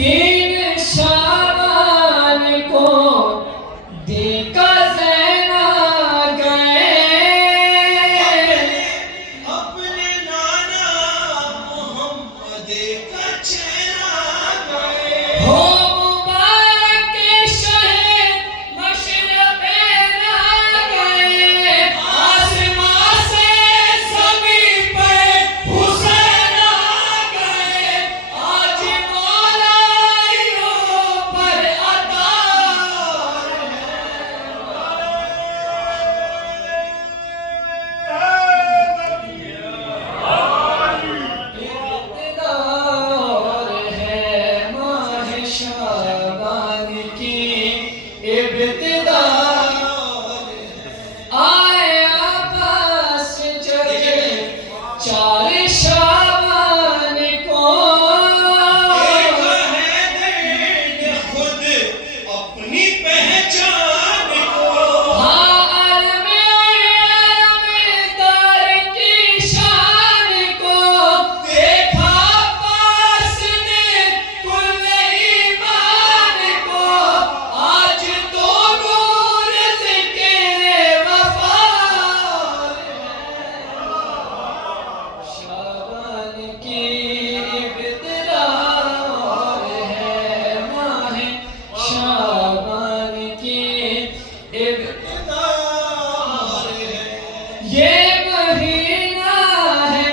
تین شابان کو دیکھا زینا گئے اپنے نانا محمد کا چہرہ گئے ہو مبارک شہر مشرق نہ گئے آسمان سے زمین پر حسین آ گئے آج مولائیوں پر عطار اقتدار ہے ماہ شعبان کی ابتدا آئے عباس جگے چار شعبان کو دیکھا ہے دین خود اپنی پہچان کو ہاں علم دار کی شان کو دیکھا عباس نے کل ایمان کو آج تو نور ذکر وفا شعبان کی ابتدار ہے ماہ شعبان کی ابتدار ہے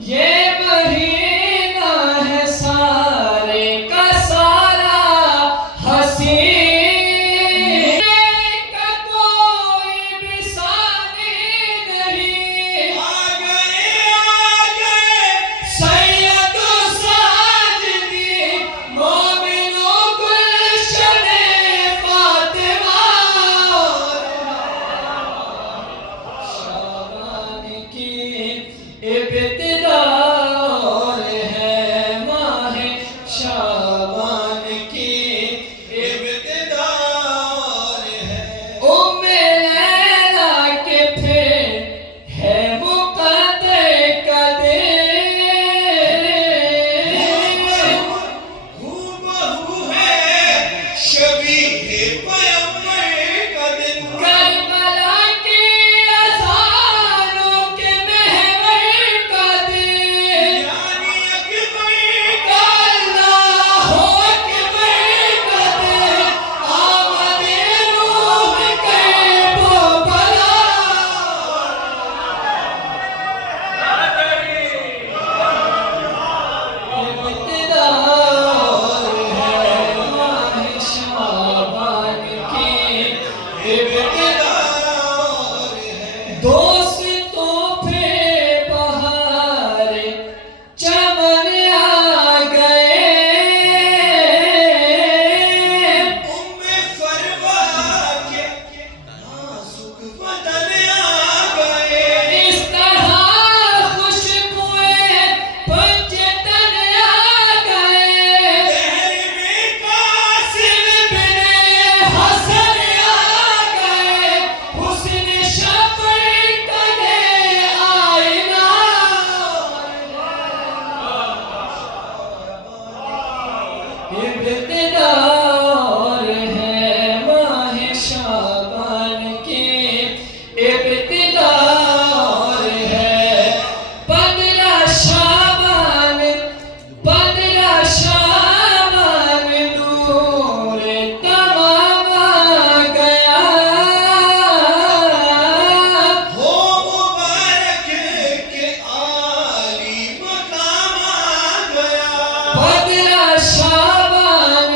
یہ مہینہ ہے سارے کا سارا حسین کا کوئی بھی ثانی نہیں آ گئے سید ساجدین مومن و گلشن فاطمہ شعبان کی ابتدار ہے ماہ شعبان کی ابتدار ہے ام لیلا کے پھر ہے مقدر کا دن ہو بہو ہے شبیہ پیغمبر کا دن کربلا کی اذانوں کے محور کا دن یعنی اکبر کا اللہ اکبر کا دن آمد روح کرب و بلا ابتدار ہے ماہ شعبان کی ابتدار دوستوں پہ بہار چمن آ گئے ام فروا کے نازک بدن آ گئے اس طرح خوشبوئے پنجتن آ گئے دہر میں قاسم بن حسن آ گئے حسن شفر کنے آئینہ ابتدار ہے ماہ شعبان کی ابتدار ہے 15 شعبان نور تمام آ گیا ہو مبارک کے عالی مقام آ گیا 15 شعبان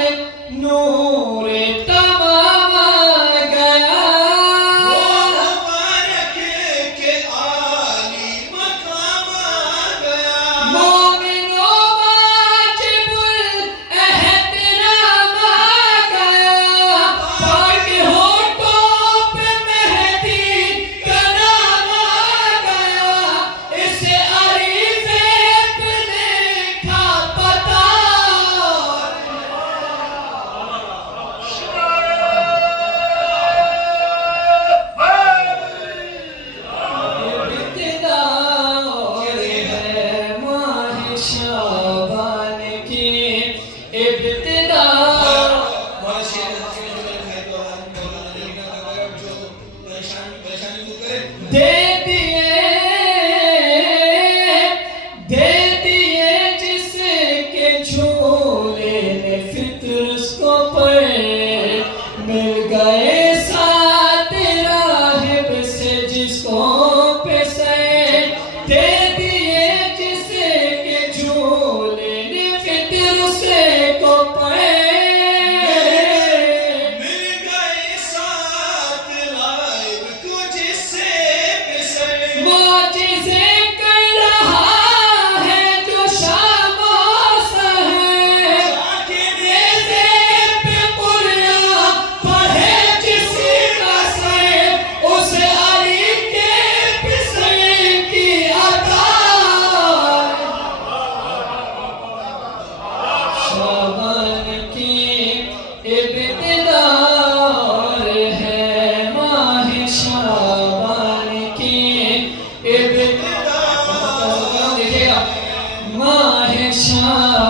شاہ